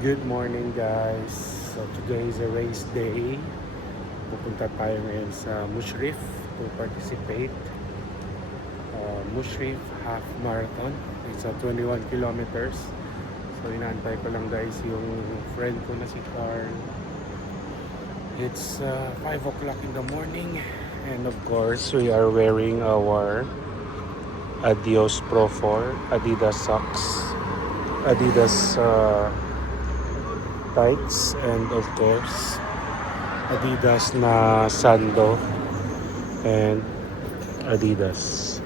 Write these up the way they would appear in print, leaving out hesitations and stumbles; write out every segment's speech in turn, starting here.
Good morning guys. So today is a race day. Pupunta tayo ngayon sa Mushrif to participate. Mushrif Half Marathon. It's a 21 kilometers. So inaantay ko lang guys yung friend ko na si Carl. It's 5 o'clock in the morning. And of course, we are wearing our Adios Pro 4 Adidas socks, Adidas tights, and of course Adidas na sando and Adidas.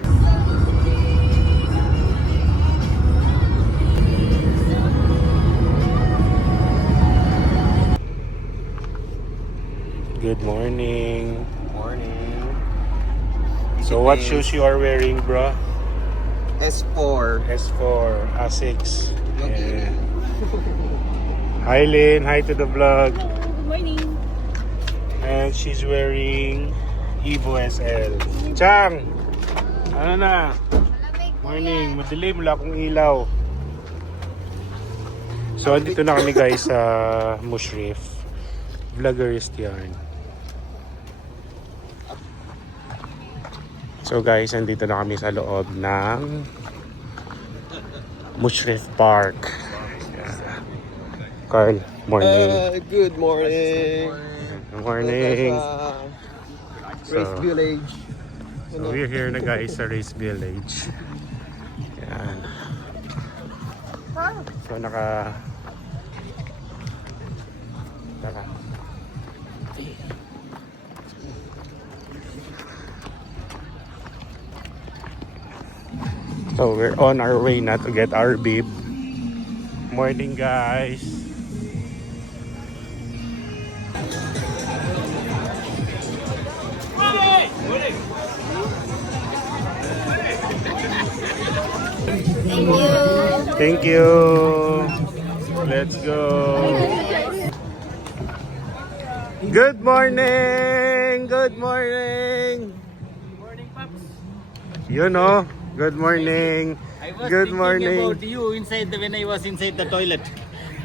Good morning. Morning. So what shoes you are wearing, bro? S4. S4 Asics. Okay. Yeah. Hi Lynn, hi to the vlog. Good morning. And she's wearing Evo SL. Chang! Ano na? Morning, madilim, wala akong ilaw. So, andito na kami guys sa Mushrif. Vloggerist yarn. So guys, andito na kami sa loob ng Mushrif Park. Yeah. Carl, morning. Good morning. Good morning. Race Village. So we're here na guys sa Race Village. Yan. So Tara. So we're on our way na to get our bib. Morning guys. Thank you. Let's go. Good morning. Good morning. Morning, Pops. You know, good morning. I was Good thinking morning. about you when I was inside the toilet.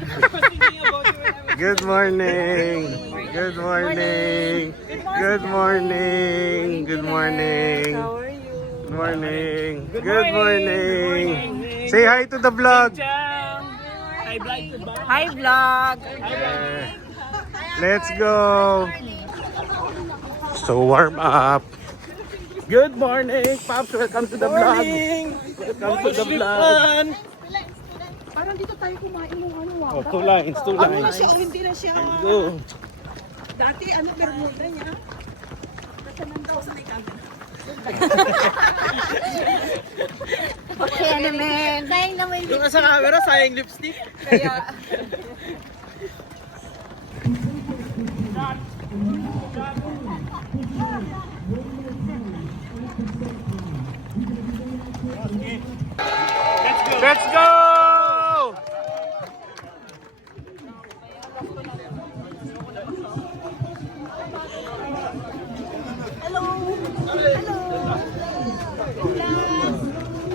I was thinking about you when I was Good morning. Good morning. Good morning. Good morning. How are you? Good morning. Good Good morning. morning. Say hi to the vlog. Jam. I like the bar. Hi, vlog. Let's go. So warm up. Good morning, Pops. Welcome to the vlog. Welcome to the vlog. Parang dito tayo kumain ng ano. Oh, two lines, two Ano na lines. siya, hindi na siya. Go. Dati, bermuda niya. Kasanan daw sa ikaga. Okay, naman. Sayang naman Yung nasa camera, sayang lipstick. Kaya, Let's go!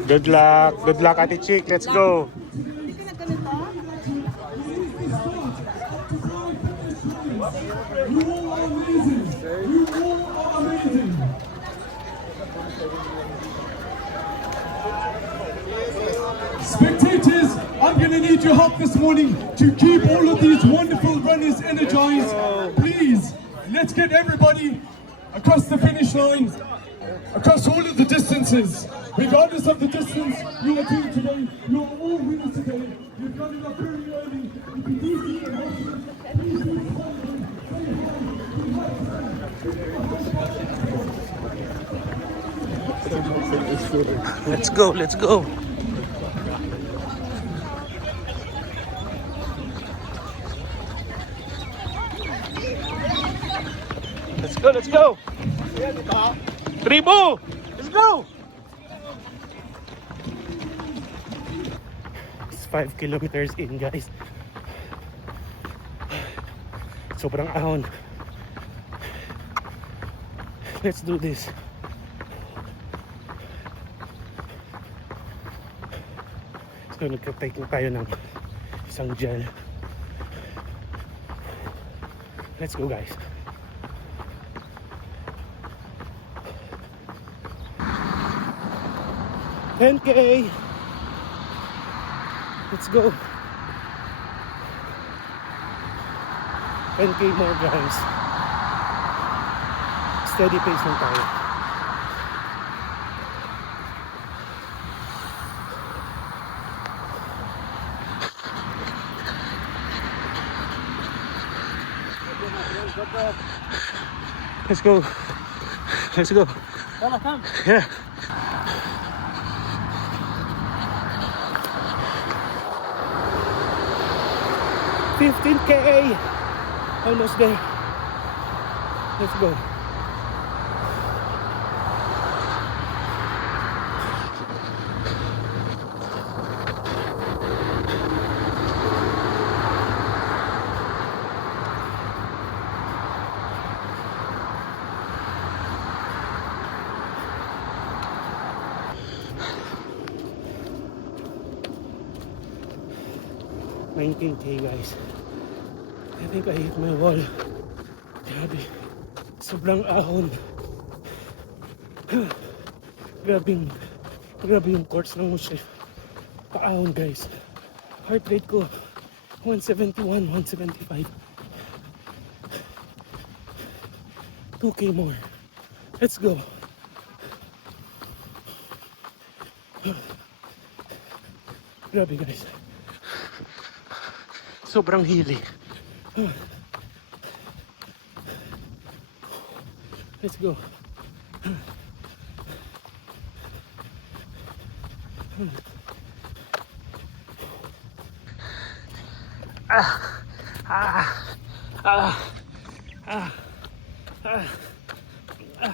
Good luck. Good luck, Ate Chick. Let's go. hindi ka na ganito? Spectators, I'm going to need your help this morning to keep all of these wonderful runners energized. Please, let's get everybody across the finish line, across all of the distances. Regardless of the distance you are doing today, you are all winners today. You've done it up very early. You can do the emotion. Please do it quietly. Let's go. Let's go. Let's go. Let's go. Tribo. Let's go. It's 5 kilometers in, guys. Sobrang ahon. Let's do this. So nagka-take na tayo ng isang gel Let's go, guys. $10K. Let's go. 10K more, guys. Steady pace lang tayo. Let's go. Let's go. Come. Yeah. $15K. Almost there. Let's go. $19K, guys. I think I hit my wall. Grabe. Sobrang ahon. Grabe yung course ng Mushrif. Paahon, guys. Heart rate ko 171, 175. 2K more. Let's go. Grabe, guys. Sobrang hili. Let's go.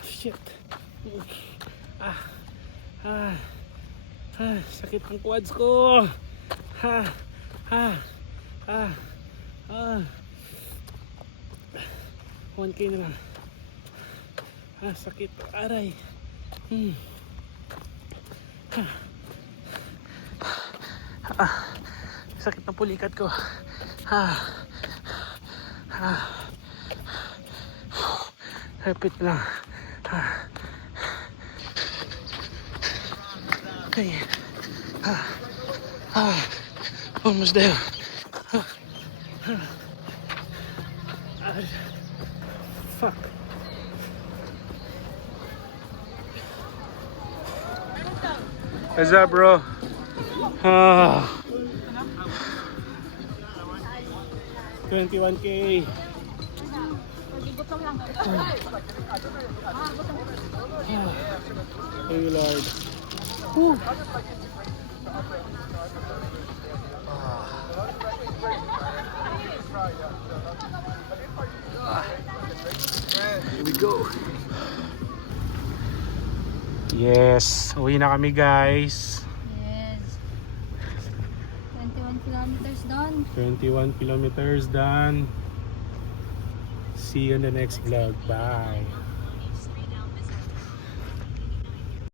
Shit. Sakit ang quads ko. 1K na lang. Sakit. Aray. Sakit ng pulikat ko. Repeat lang. Okay. Almost there. Fuck. What's up, bro? 21K. Thank you, Lord. Whew. Here we go. Yes, uwi na kami, guys. Yes. 21 kilometers done. 21 kilometers done. See you in the next vlog. Bye.